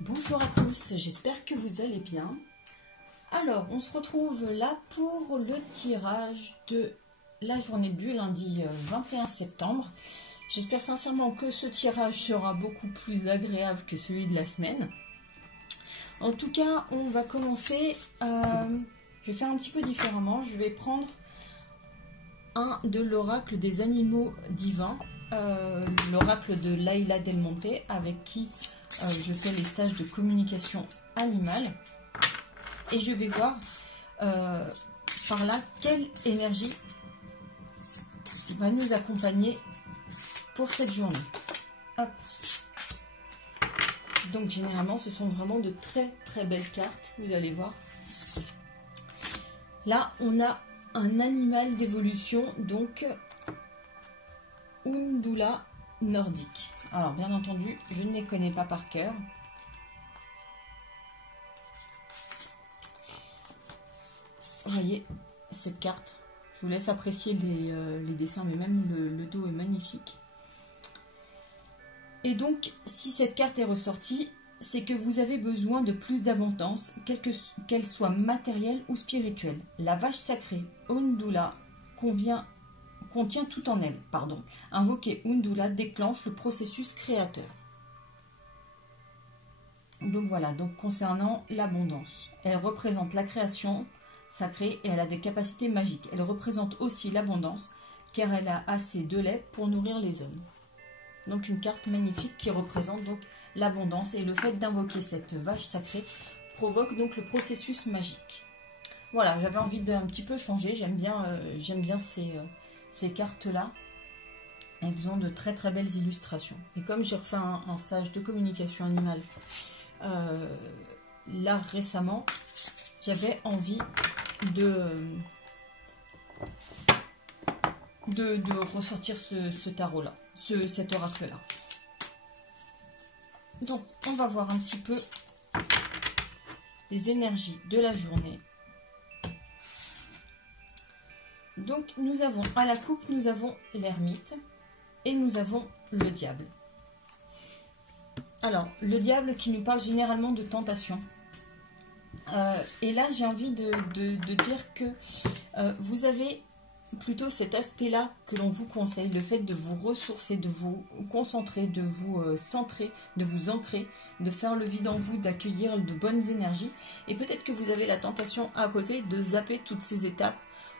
Bonjour à tous, j'espère que vous allez bien. Alors, on se retrouve là pour le tirage de la journée du lundi 21 septembre. J'espère sincèrement que ce tirage sera beaucoup plus agréable que celui de la semaine. En tout cas, on va commencer. Je vais faire un petit peu différemment. Je vais prendre un de l'oracle des animaux divins, l'oracle de Laila Del Monte, avec qui je fais les stages de communication animale. Et je vais voir par là quelle énergie va nous accompagner pour cette journée. Hop. Donc généralement ce sont vraiment de très très belles cartes, vous allez voir. Là on a un animal d'évolution, donc Undula nordique. Alors bien entendu je ne les connais pas par cœur. Vous voyez cette carte, je vous laisse apprécier les dessins, mais même le dos est magnifique. Et donc, si cette carte est ressortie, c'est que vous avez besoin de plus d'abondance, qu'elle soit matérielle ou spirituelle. La vache sacrée, Undula, contient tout en elle. Invoquer Undula déclenche le processus créateur. Donc voilà, donc concernant l'abondance, elle représente la création sacrée et elle a des capacités magiques. Elle représente aussi l'abondance car elle a assez de lait pour nourrir les hommes. Donc une carte magnifique qui représente donc l'abondance, et le fait d'invoquer cette vache sacrée provoque donc le processus magique. Voilà, j'avais envie d'un petit peu changer, j'aime bien ces cartes-là. Elles ont de très très belles illustrations. Et comme j'ai refait un stage de communication animale là récemment, j'avais envie de ressortir ce tarot-là, cet oracle-là. Donc, on va voir un petit peu les énergies de la journée. Donc, nous avons à la coupe, nous avons l'ermite et nous avons le diable. Alors, le diable qui nous parle généralement de tentation. Et là, j'ai envie de dire que vous avez plutôt cet aspect-là que l'on vous conseille, le fait de vous ressourcer, de vous concentrer, de vous centrer, de vous ancrer, de faire le vide en vous, d'accueillir de bonnes énergies. Et peut-être que vous avez la tentation à côté de zapper toutes ces étapes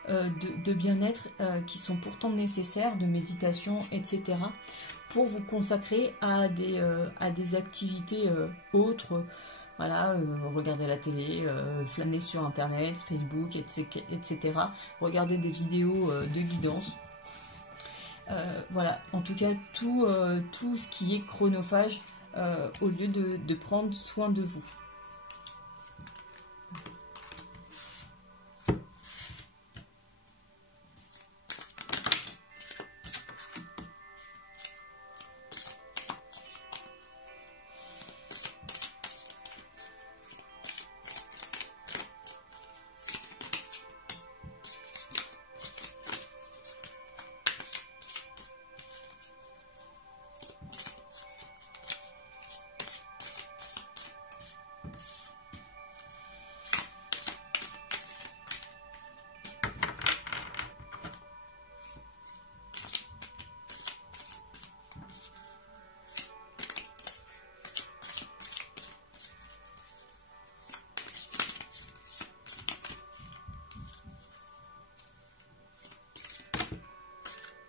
de bien-être qui sont pourtant nécessaires, de méditation, etc., pour vous consacrer à des activités autres. Voilà, regarder la télé, flâner sur internet, Facebook, etc. Regarder des vidéos de guidance. Voilà, en tout cas, tout ce qui est chronophage au lieu de prendre soin de vous.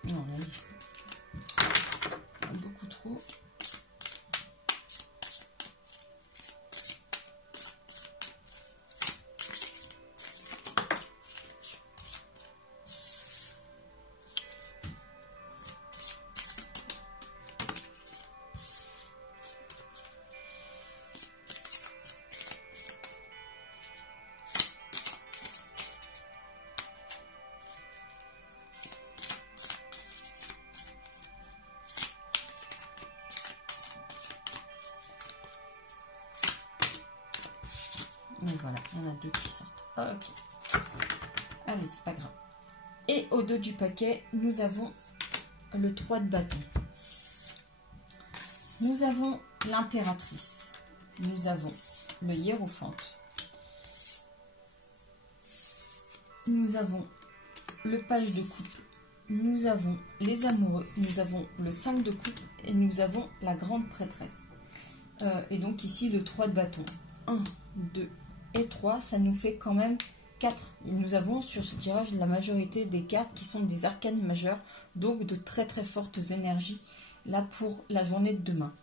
Non, là, beaucoup trop. Donc voilà, il y en a deux qui sortent. Ok. Allez, c'est pas grave. Et au dos du paquet, nous avons le 3 de bâton. Nous avons l'impératrice. nous avons le hiérophante, nous avons le page de coupe, nous avons les amoureux, nous avons le 5 de coupe et nous avons la grande prêtresse. Et donc ici le 3 de bâton. 1, 2 et 3, ça nous fait quand même 4. Et nous avons sur ce tirage la majorité des cartes qui sont des arcanes majeures, donc de très très fortes énergies là pour la journée de demain,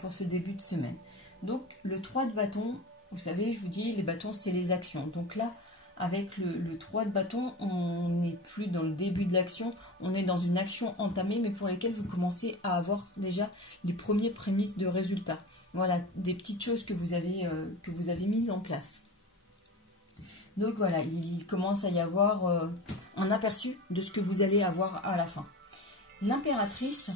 pour ce début de semaine. Donc le 3 de bâton, vous savez, je vous dis, les bâtons c'est les actions. Donc là, avec le 3 de bâton, on n'est plus dans le début de l'action, on est dans une action entamée, mais pour lesquelles vous commencez à avoir déjà les premiers prémices de résultats. Voilà, des petites choses que vous avez mises en place. Donc voilà, il commence à y avoir un aperçu de ce que vous allez avoir à la fin. L'impératrice,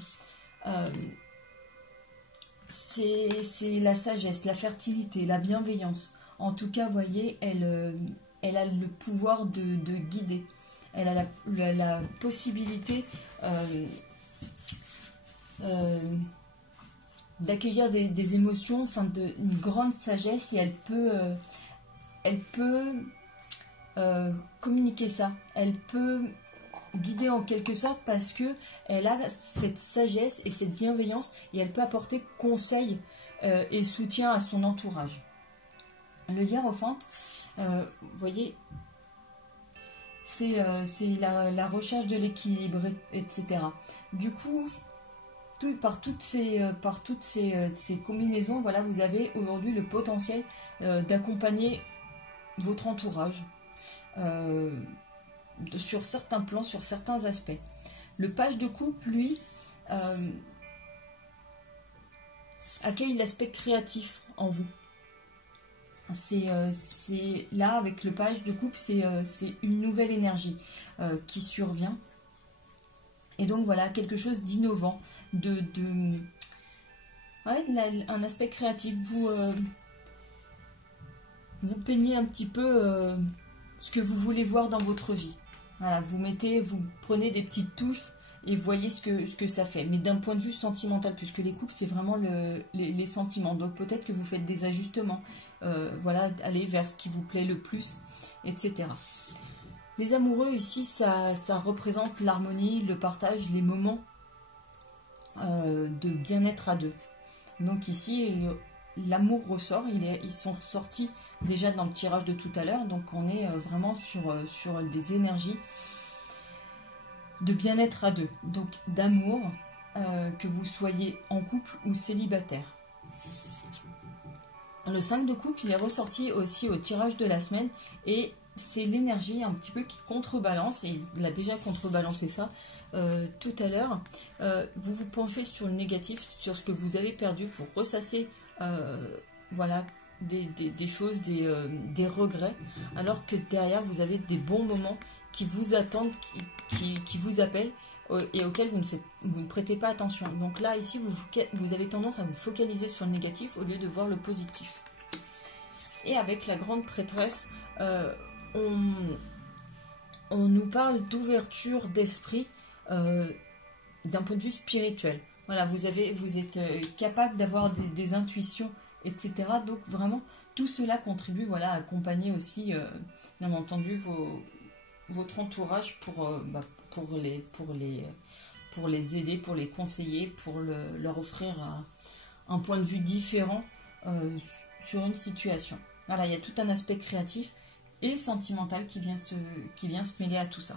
c'est la sagesse, la fertilité, la bienveillance. En tout cas, vous voyez, elle a le pouvoir de guider. Elle a la possibilité d'accueillir des émotions, enfin une grande sagesse, et elle peut communiquer ça. Elle peut guider en quelque sorte parce que elle a cette sagesse et cette bienveillance, et elle peut apporter conseil et soutien à son entourage. Le hiérophante, vous voyez, c'est la recherche de l'équilibre, etc. Du coup, par toutes ces combinaisons, voilà, vous avez aujourd'hui le potentiel d'accompagner votre entourage sur certains plans, sur certains aspects. Le page de coupe, lui, accueille l'aspect créatif en vous. C'est là, avec le page de coupe, c'est une nouvelle énergie qui survient. Et donc voilà, quelque chose d'innovant, un aspect créatif. Vous peignez un petit peu ce que vous voulez voir dans votre vie. Voilà, vous prenez des petites touches et voyez ce que ça fait. Mais d'un point de vue sentimental, puisque les coupes, c'est vraiment les sentiments. Donc peut-être que vous faites des ajustements. Voilà, allez vers ce qui vous plaît le plus, etc. Les amoureux, ici, ça représente l'harmonie, le partage, les moments de bien-être à deux. Donc ici, l'amour ressort, ils sont sortis déjà dans le tirage de tout à l'heure, donc on est vraiment sur des énergies de bien-être à deux, donc d'amour, que vous soyez en couple ou célibataire. Le 5 de coupe, il est ressorti aussi au tirage de la semaine, et c'est l'énergie un petit peu qui contrebalance, et il a déjà contrebalancé ça tout à l'heure. Vous vous penchez sur le négatif, sur ce que vous avez perdu, pour ressasser voilà, des choses, des regrets, alors que derrière vous avez des bons moments qui vous attendent, qui vous appellent, et auxquels vous ne prêtez pas attention. Donc là, ici, vous avez tendance à vous focaliser sur le négatif au lieu de voir le positif. Et avec la grande prêtresse, on nous parle d'ouverture d'esprit d'un point de vue spirituel. Voilà, vous êtes capable d'avoir des intuitions, etc. Donc vraiment, tout cela contribue, voilà, à accompagner aussi, bien entendu, votre entourage pour les aider, pour les conseiller, pour leur offrir un point de vue différent sur une situation. Voilà, il y a tout un aspect créatif et sentimental qui vient se mêler à tout ça.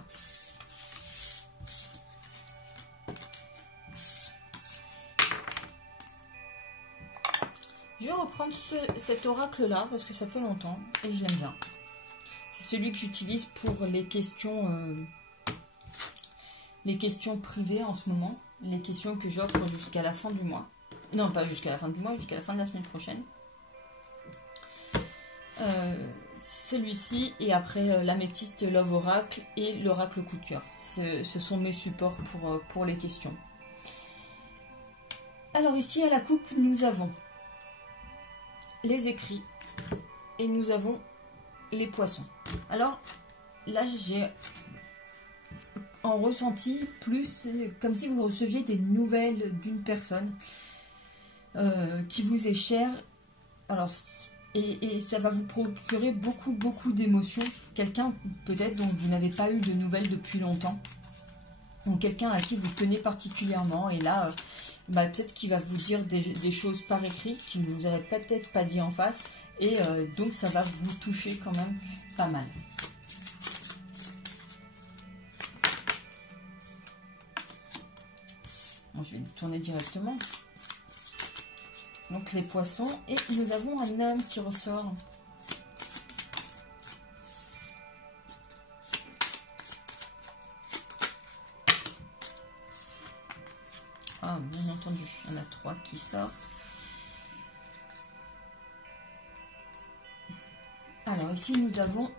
Je vais reprendre cet oracle-là parce que ça fait longtemps et je l'aime bien. C'est celui que j'utilise pour les questions privées en ce moment. Les questions que j'offre jusqu'à la fin du mois. Non, pas jusqu'à la fin du mois, jusqu'à la fin de la semaine prochaine. Celui-ci, et après l'améthyste Love Oracle et l'oracle coup de cœur. Ce sont mes supports pour les questions. Alors ici, à la coupe, nous avons les écrits et nous avons les poissons. Alors là, j'ai ressenti plus comme si vous receviez des nouvelles d'une personne. qui vous est cher. Alors, et ça va vous procurer beaucoup d'émotions. Quelqu'un peut-être dont vous n'avez pas eu de nouvelles depuis longtemps. Ou quelqu'un à qui vous tenez particulièrement. Et là, peut-être qu'il va vous dire des choses par écrit qu'il ne vous avait peut-être pas dit en face. Et donc ça va vous toucher quand même pas mal. Bon, je vais tourner directement. Donc les poissons. Et nous avons un homme qui ressort. Ah, bien entendu, il y en a 3 qui sortent. Alors ici nous avons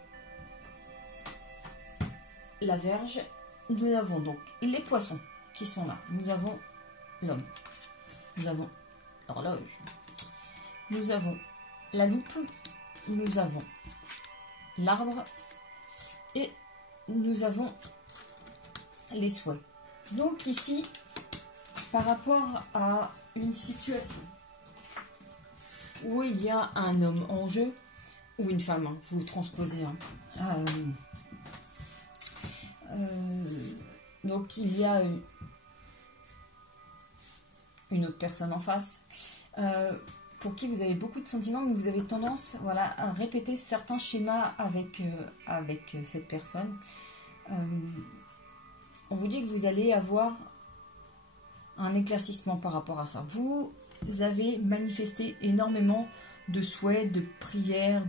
la Vierge. Nous avons donc les poissons qui sont là. Nous avons l'homme. Nous avons l'horloge. Nous avons la loupe. Nous avons l'arbre. Et nous avons les souhaits. Donc ici, par rapport à une situation où il y a un homme en jeu, ou une femme, hein, vous transposez. Hein, donc il y a une autre personne en face pour qui vous avez beaucoup de sentiments, mais vous avez tendance, voilà, à répéter certains schémas avec cette personne. On vous dit que vous allez avoir un éclaircissement par rapport à ça. Vous avez manifesté énormément de souhaits, de prières,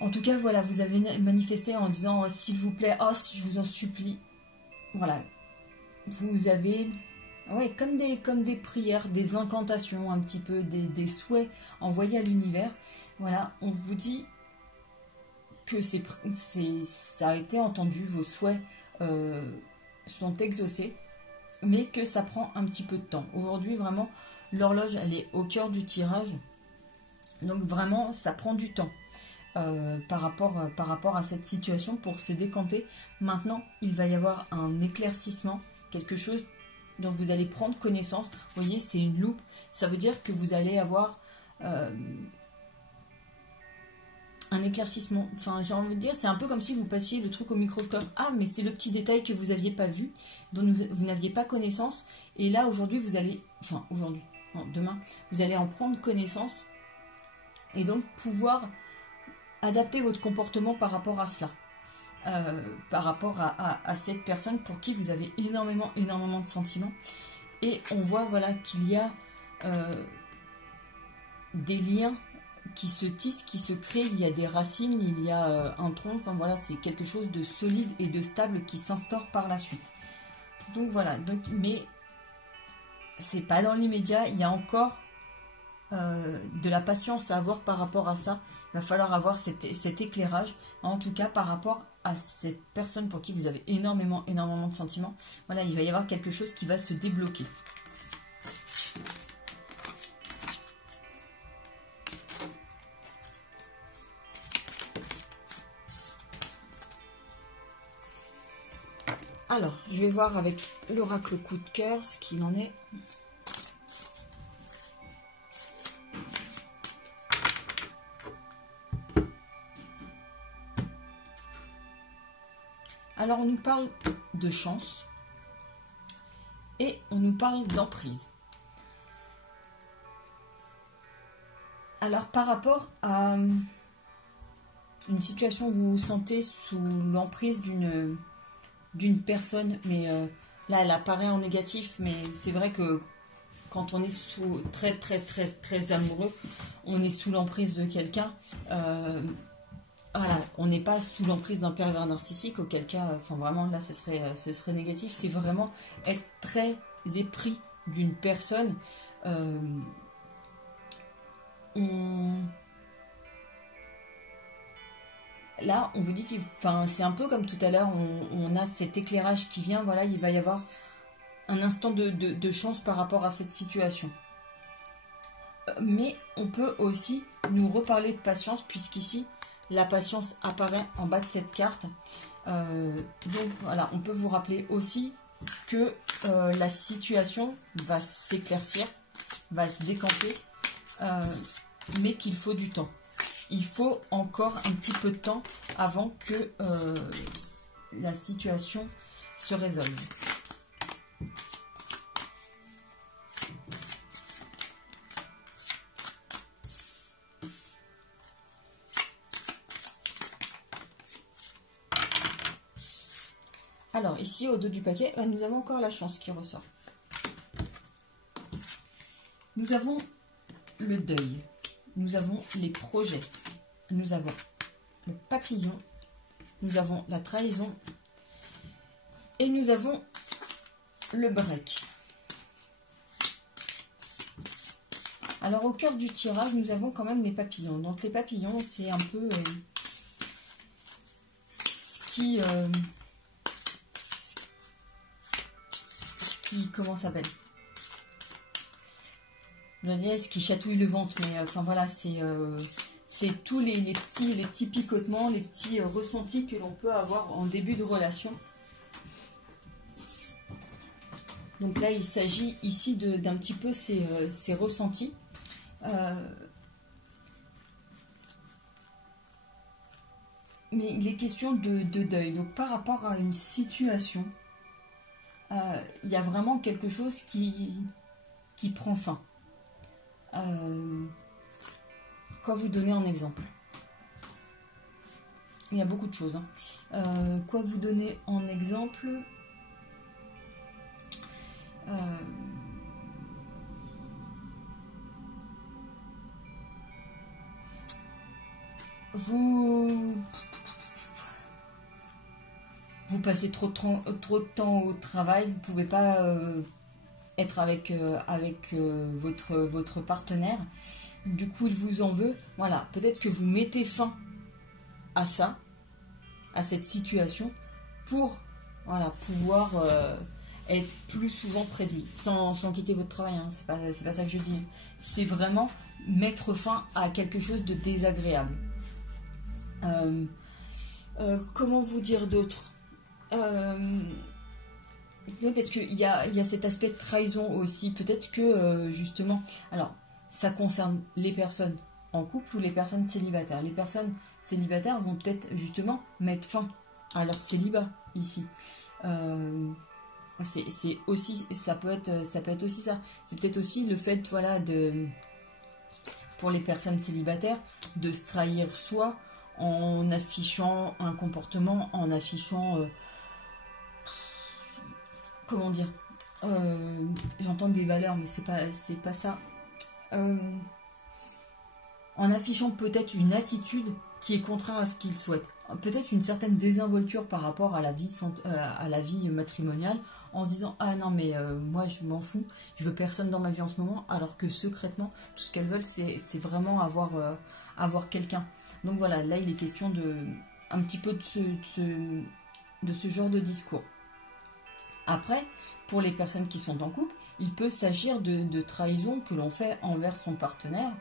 En tout cas, voilà, vous avez manifesté en disant « S'il vous plaît, oh, je vous en supplie ». Voilà. Vous avez, ouais, comme des prières, des incantations, un petit peu, des souhaits envoyés à l'univers. Voilà, on vous dit que ça a été entendu, vos souhaits sont exaucés, mais que ça prend un petit peu de temps. Aujourd'hui, vraiment, l'horloge, elle est au cœur du tirage. Donc vraiment, ça prend du temps par rapport à cette situation pour se décanter. Maintenant, il va y avoir un éclaircissement, quelque chose dont vous allez prendre connaissance. Vous voyez, c'est une loupe. Ça veut dire que vous allez avoir un éclaircissement. Enfin, j'ai envie de dire, c'est un peu comme si vous passiez le truc au microscope. Ah, mais c'est le petit détail que vous n'aviez pas vu, dont vous n'aviez pas connaissance. Et là, aujourd'hui, vous allez... Enfin, aujourd'hui, non, demain, vous allez en prendre connaissance. Et donc, pouvoir adapter votre comportement par rapport à cela. Par rapport à cette personne pour qui vous avez énormément de sentiments. Et on voit, voilà, qu'il y a des liens qui se tissent, qui se créent, il y a des racines, il y a un tronc, enfin voilà, c'est quelque chose de solide et de stable qui s'instaure par la suite. Donc voilà, mais c'est pas dans l'immédiat, il y a encore de la patience à avoir par rapport à ça. Il va falloir avoir cet éclairage, en tout cas par rapport à cette personne pour qui vous avez énormément de sentiments. Voilà, il va y avoir quelque chose qui va se débloquer. Alors, je vais voir avec l'oracle coup de cœur ce qu'il en est. Alors, on nous parle de chance et on nous parle d'emprise. Alors, par rapport à une situation où vous vous sentez sous l'emprise d'une personne, mais là, elle apparaît en négatif, mais c'est vrai que quand on est sous très amoureux, on est sous l'emprise de quelqu'un. Voilà, on n'est pas sous l'emprise d'un pervers narcissique, auquel cas, enfin vraiment là, ce serait négatif. C'est vraiment être très épris d'une personne. Là, on vous dit que, enfin, c'est un peu comme tout à l'heure, on a cet éclairage qui vient. Voilà, il va y avoir un instant de chance par rapport à cette situation. Mais on peut aussi nous reparler de patience, puisqu'ici, la patience apparaît en bas de cette carte. Donc voilà, on peut vous rappeler aussi que la situation va s'éclaircir, va se décanter, mais qu'il faut du temps. Il faut encore un petit peu de temps avant que la situation se résolve. Alors, ici, au dos du paquet, nous avons encore la chance qui ressort. Nous avons le deuil. Nous avons les projets. Nous avons le papillon. Nous avons la trahison. Et nous avons le break. Alors, au cœur du tirage, nous avons quand même les papillons. Donc, les papillons, c'est un peu ce qui... comment ça s'appelle, je veux dire ce qui chatouille le ventre, mais enfin voilà, c'est tous les petits picotements, les petits ressentis que l'on peut avoir en début de relation. Donc là il s'agit ici d'un petit peu ces ressentis, mais il est question de deuil. Donc par rapport à une situation, il y a vraiment quelque chose qui prend fin. Quoi vous donner en exemple? Il y a beaucoup de choses. Quoi vous donner en exemple? Vous passez trop de temps au travail, vous ne pouvez pas être avec votre partenaire. Du coup, il vous en veut. Voilà, peut-être que vous mettez fin à ça, à cette situation, pour pouvoir être plus souvent près de lui, sans quitter votre travail. Hein. C'est pas ça que je dis. C'est vraiment mettre fin à quelque chose de désagréable. Comment vous dire d'autre? Parce qu'il y a cet aspect de trahison aussi. Peut-être que justement, alors ça concerne les personnes en couple ou les personnes célibataires. Les personnes célibataires vont peut-être justement mettre fin à leur célibat ici. C'est aussi, ça peut être aussi ça. C'est peut-être aussi le fait, voilà, pour les personnes célibataires, de se trahir soi en affichant un comportement, en affichant comment dire, j'entends des valeurs, mais c'est pas ça. En affichant peut-être une attitude qui est contraire à ce qu'il souhaite. Peut-être une certaine désinvolture par rapport à la vie matrimoniale, en se disant ah non mais moi je m'en fous, je veux personne dans ma vie en ce moment, alors que secrètement tout ce qu'elles veulent c'est vraiment avoir quelqu'un. Donc voilà, là il est question un petit peu de ce genre de discours. Après, pour les personnes qui sont en couple, il peut s'agir de trahison que l'on fait envers son partenaire,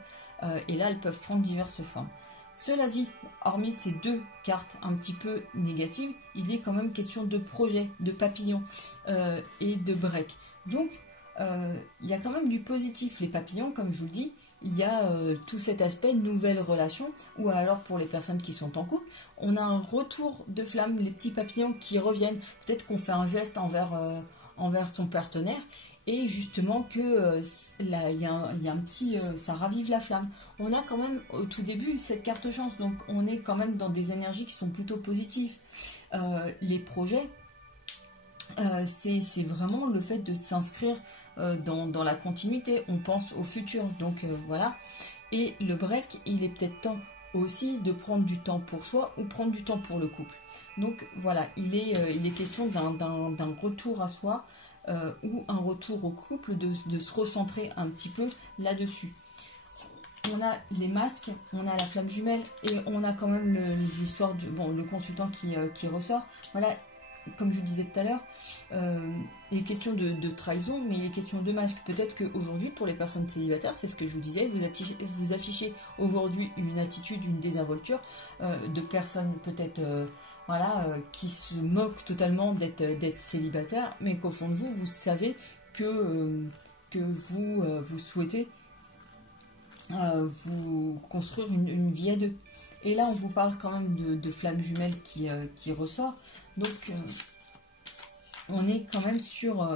et là elles peuvent prendre diverses formes. Cela dit, hormis ces deux cartes un petit peu négatives, il est quand même question de projet, de papillon et de break. Donc, il y a quand même du positif. Les papillons, comme je vous le dis, il y a tout cet aspect nouvelle relation, ou alors pour les personnes qui sont en couple, on a un retour de flamme, les petits papillons qui reviennent. Peut-être qu'on fait un geste envers son partenaire, et justement que là, il y a un petit, ça ravive la flamme. On a quand même au tout début cette carte chance, donc on est quand même dans des énergies qui sont plutôt positives. Les projets, c'est vraiment le fait de s'inscrire dans la continuité, on pense au futur, donc voilà. Et le break, il est peut-être temps aussi de prendre du temps pour soi ou prendre du temps pour le couple. Donc voilà, il est question d'un retour à soi, ou un retour au couple, de se recentrer un petit peu là-dessus. On a les masques, on a la flamme jumelle, et on a quand même l'histoire le consultant qui ressort. Voilà, comme je vous disais tout à l'heure, il est question de trahison, mais il est question de masque. Peut-être qu'aujourd'hui, pour les personnes célibataires, c'est ce que je vous disais, vous affichez aujourd'hui une attitude, une désinvolture de personnes peut-être voilà, qui se moquent totalement d'être célibataire, mais qu'au fond de vous, vous savez que vous souhaitez vous construire une vie à deux. Et là, on vous parle quand même de flamme jumelle qui ressort. Donc, on est quand même sur...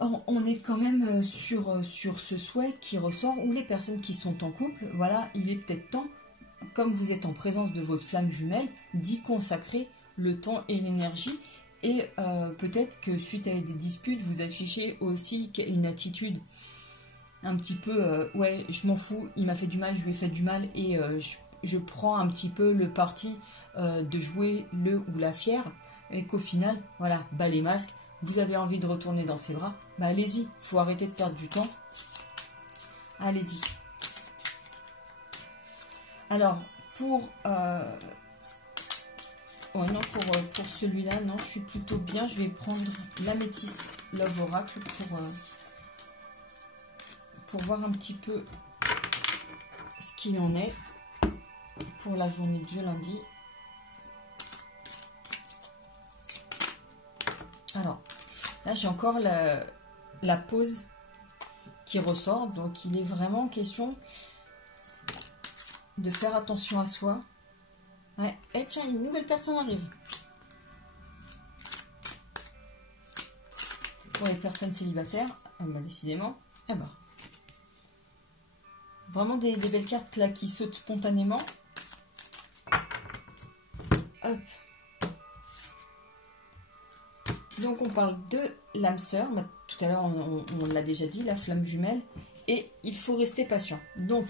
on est quand même sur ce souhait qui ressort, où les personnes qui sont en couple, voilà, il est peut-être temps, comme vous êtes en présence de votre flamme jumelle, d'y consacrer le temps et l'énergie. Et peut-être que suite à des disputes, vous affichez aussi une attitude un petit peu, ouais, je m'en fous, il m'a fait du mal, je lui ai fait du mal, et je prends un petit peu le parti de jouer le ou la fière, et qu'au final, voilà, bas les masques, vous avez envie de retourner dans ses bras, bah allez-y, faut arrêter de perdre du temps, allez-y. Alors, pour ouais, non, pour celui-là, non, je suis plutôt bien, je vais prendre l'améthyste Love Oracle pour voir un petit peu ce qu'il en est pour la journée de lundi. Alors, là j'ai encore la pause qui ressort, donc il est vraiment question de faire attention à soi. Ouais. Et tiens, une nouvelle personne arrive. Pour les personnes célibataires, bah décidément, eh ben, vraiment des belles cartes là qui sautent spontanément. Hop. Donc on parle de l'âme sœur. Bah, tout à l'heure on l'a déjà dit, la flamme jumelle. Et il faut rester patient. Donc,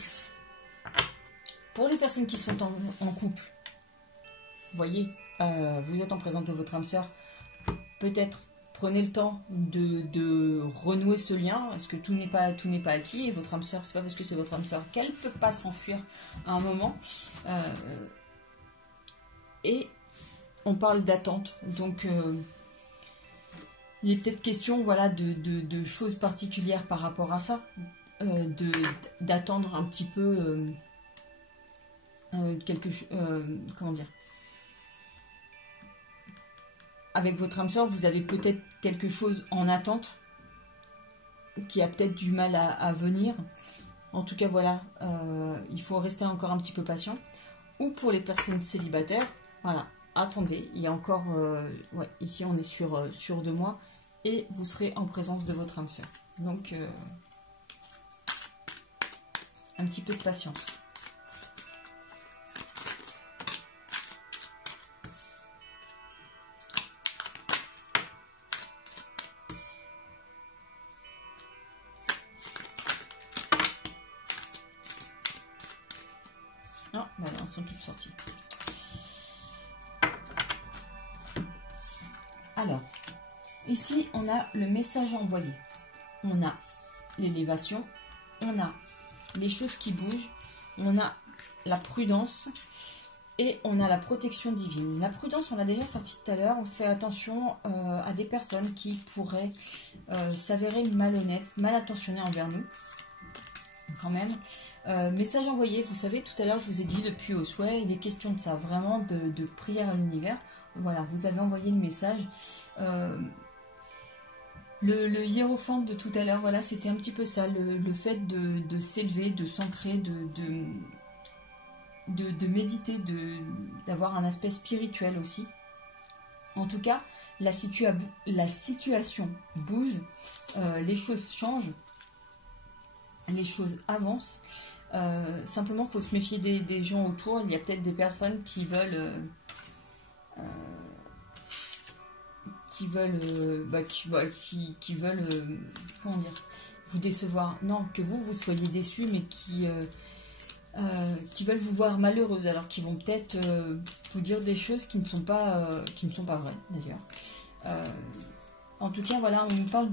pour les personnes qui sont en couple, vous voyez, vous êtes en présence de votre âme sœur. Peut-être prenez le temps de renouer ce lien, parce que tout n'est pas acquis, et votre âme sœur, c'est pas parce que c'est votre âme sœur qu'elle peut pas s'enfuir à un moment. Et on parle d'attente, donc il est peut-être question, voilà, de choses particulières par rapport à ça, d'attendre un petit peu quelque chose, comment dire. Avec votre âme sœur, vous avez peut-être quelque chose en attente qui a peut-être du mal à venir. En tout cas, voilà, il faut rester encore un petit peu patient. Ou pour les personnes célibataires, voilà, attendez, il y a encore... ouais, ici, on est sur 2 mois et vous serez en présence de votre âme sœur. Donc, un petit peu de patience. Non, bah non, elles sont toutes sorties. Alors, ici, on a le message envoyé. On a l'élévation, on a les choses qui bougent, on a la prudence et on a la protection divine. La prudence, on l'a déjà sorti tout à l'heure. On fait attention à des personnes qui pourraient s'avérer malhonnêtes, mal intentionnées envers nous. Quand même. Message envoyé, vous savez, tout à l'heure, je vous ai dit depuis au souhait, il est question de ça, vraiment de prière à l'univers. Voilà, vous avez envoyé le message. Le hiérophante de tout à l'heure, voilà, c'était un petit peu ça, le fait de s'élever, de s'ancrer, de méditer, d'avoir un aspect spirituel aussi. En tout cas, la situation bouge, les choses changent, les choses avancent. Simplement, il faut se méfier des gens autour. Il y a peut-être des personnes qui veulent comment dire, vous décevoir. Non, que vous soyez déçus, mais qui veulent vous voir malheureuse, alors qu'ils vont peut-être vous dire des choses qui ne sont pas vraies d'ailleurs. En tout cas, voilà, on nous parle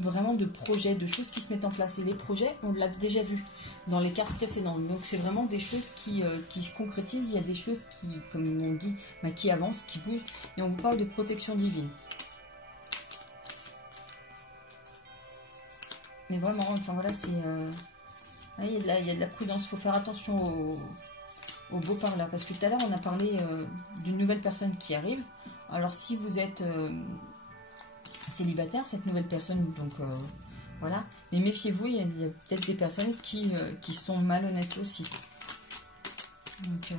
vraiment de projets, de choses qui se mettent en place. Et les projets, on l'a déjà vu dans les cartes précédentes. Donc, c'est vraiment des choses qui se concrétisent. Il y a des choses qui, comme on dit, qui avancent, qui bougent. Et on vous parle de protection divine. Mais vraiment, enfin voilà, c'est... il y a de la prudence. Il faut faire attention au beau parleur. Parce que tout à l'heure, on a parlé d'une nouvelle personne qui arrive. Alors, si vous êtes célibataire, cette nouvelle personne, donc voilà. Mais méfiez-vous, il y a peut-être des personnes qui sont malhonnêtes aussi. Donc...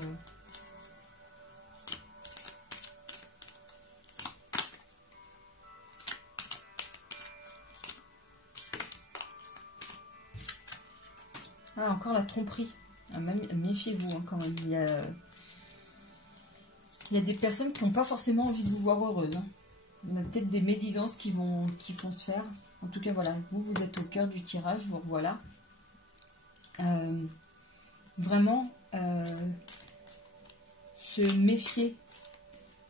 Ah, encore la tromperie. Ah, méfiez-vous hein, quand même. Il y a des personnes qui n'ont pas forcément envie de vous voir heureuse. Hein. Il y a peut-être des médisances qui vont se faire. En tout cas, voilà. Vous êtes au cœur du tirage. Vous revoilà. Vraiment, se méfier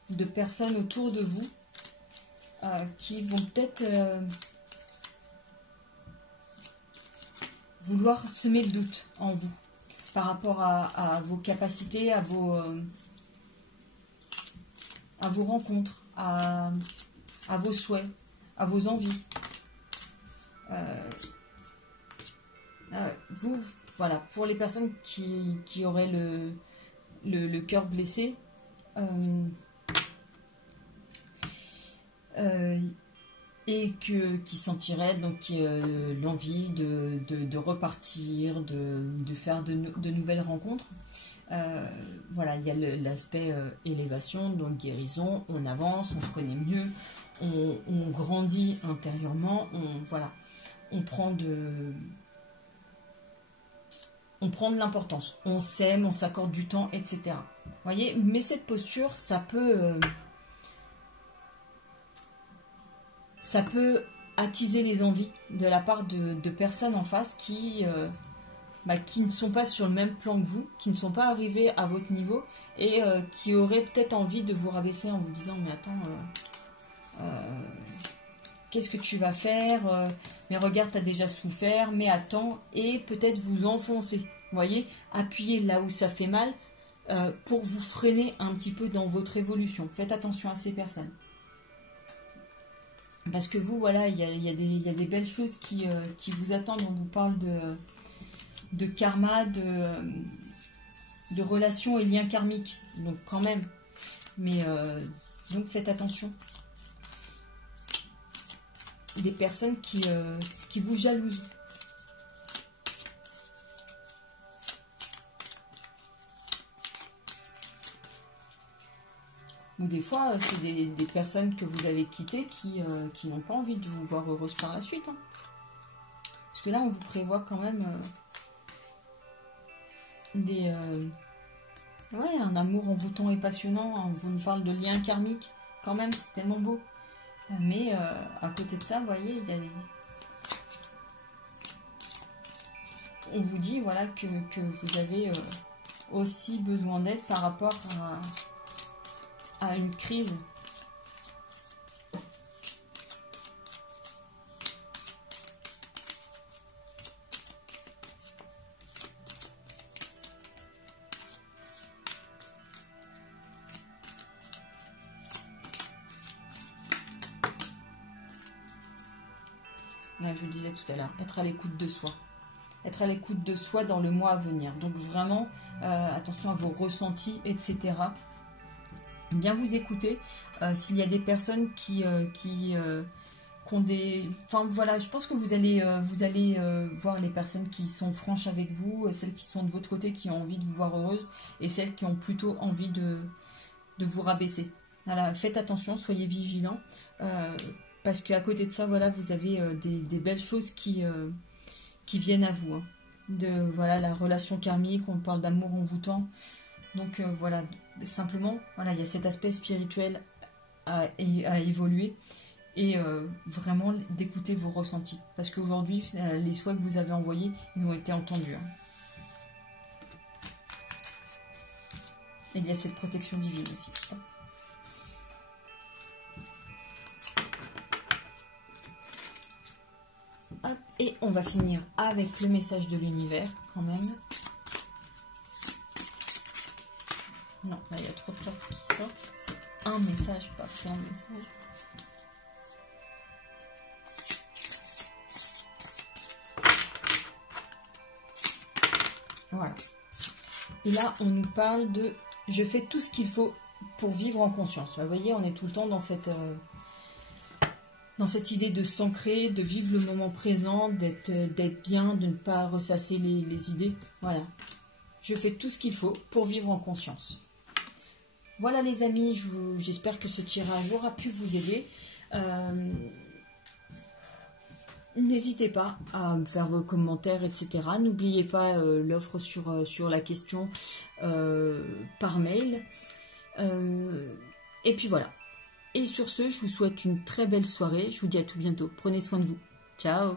de personnes autour de vous qui vont peut-être... vouloir semer le doute en vous par rapport à vos capacités, à vos rencontres, à vos souhaits, à vos envies. Vous, voilà, pour les personnes qui auraient le cœur blessé, et qui sentiraient donc l'envie de repartir, de faire de nouvelles rencontres. Voilà, il y a l'aspect élévation, donc guérison, on avance, on se connaît mieux, on grandit intérieurement, on prend de l'importance, on s'aime, on s'accorde du temps, etc. Vous voyez, mais cette posture, ça peut attiser les envies de la part de personnes en face qui ne sont pas sur le même plan que vous, qui ne sont pas arrivés à votre niveau et qui auraient peut-être envie de vous rabaisser en vous disant mais attends, qu'est-ce que tu vas faire, mais regarde, t'as déjà souffert, mais attends, et peut-être vous enfoncer, vous voyez, appuyez là où ça fait mal pour vous freiner un petit peu dans votre évolution. Faites attention à ces personnes. Parce que vous, voilà, il y a des belles choses qui vous attendent. On vous parle de karma, de relations et liens karmiques. Donc quand même. Mais donc faites attention. Des personnes qui vous jalousent. Ou des fois, c'est des personnes que vous avez quittées qui n'ont pas envie de vous voir heureuse par la suite. Hein. Parce que là, on vous prévoit quand même un amour envoûtant et passionnant. On vous parle de liens karmiques. Quand même, c'est tellement beau. Mais à côté de ça, vous voyez, on vous dit voilà, que vous avez aussi besoin d'aide par rapport à une crise. Là, je vous disais tout à l'heure, être à l'écoute de soi. Être à l'écoute de soi dans le mois à venir. Donc vraiment, attention à vos ressentis, etc. Bien vous écouter. S'il y a des personnes qui ont des... Enfin voilà, je pense que vous allez voir les personnes qui sont franches avec vous, celles qui sont de votre côté, qui ont envie de vous voir heureuse, et celles qui ont plutôt envie de vous rabaisser. Voilà, faites attention, soyez vigilants. Parce qu'à côté de ça, voilà, vous avez des belles choses qui viennent à vous. Hein. Voilà, la relation karmique, on parle d'amour envoûtant. Donc voilà, simplement, voilà, il y a cet aspect spirituel à évoluer et vraiment d'écouter vos ressentis. Parce qu'aujourd'hui, les souhaits que vous avez envoyés, ils ont été entendus. Hein. Et il y a cette protection divine aussi. Hop, et on va finir avec le message de l'univers quand même. Non, là il y a trop de cartes qui sortent. C'est un message, pas plein de messages. Voilà. Et là, on nous parle de « je fais tout ce qu'il faut pour vivre en conscience ». Vous voyez, on est tout le temps dans cette idée de s'ancrer, de vivre le moment présent, d'être bien, de ne pas ressasser les idées. Voilà. Je fais tout ce qu'il faut pour vivre en conscience. Voilà les amis, j'espère que ce tirage aura pu vous aider. N'hésitez pas à me faire vos commentaires, etc. N'oubliez pas l'offre sur la question par mail. Et puis voilà. Et sur ce, je vous souhaite une très belle soirée. Je vous dis à tout bientôt. Prenez soin de vous. Ciao!